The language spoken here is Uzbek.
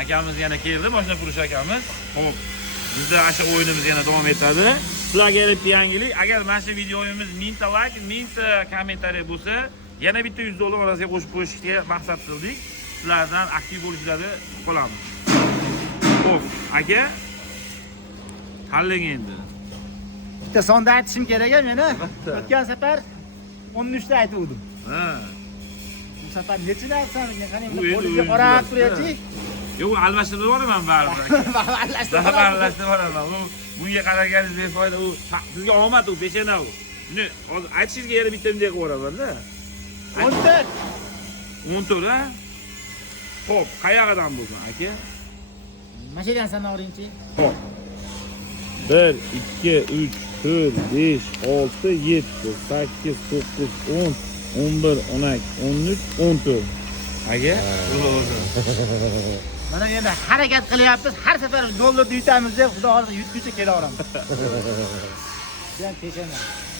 Akamiz yana keldi, mashina qurish akamiz. Xo'p, bizda asha o'yinimiz yana davom etadi. Sizlarga bitta yangilik, agar mana shu videomiz 1000 ta like, 1000 ta kommentariy bo'lsa, yana bitta $100 orasiga qo'shib qo'yishga maqsad qildik. Sizlardan aktiv bo'lishlarini qolamiz. Xo'p, aka, tanlang endi. Bitta sonda aytishim kerak meni. O'tgan safar 13 ta aytgandim. Ha. Bu safar nechini aytsam, qani buni qo'liga qarab turaychi. Yo'q, almashtirib yuboraman baribir. Almashtirib yuboraman. Bunga qaraganingiz befoyda, u sizga omad, u peshana u. Buni hozir aytishingizga yana bitta bunday qilib yuboraman-da. 14. 14 ha? Xo'p, qayerdan bo'lsin, aka? Mashadan sanavringchi. Xo'p. 1 2 3 4 5 6 7 8 9 10 11 12 13 14. Aka? Mana endi harakat qilyapmiz, har safar dollarni yutamiz deb, xudo xolisa yutguncha kelaveramiz. Ben peshana.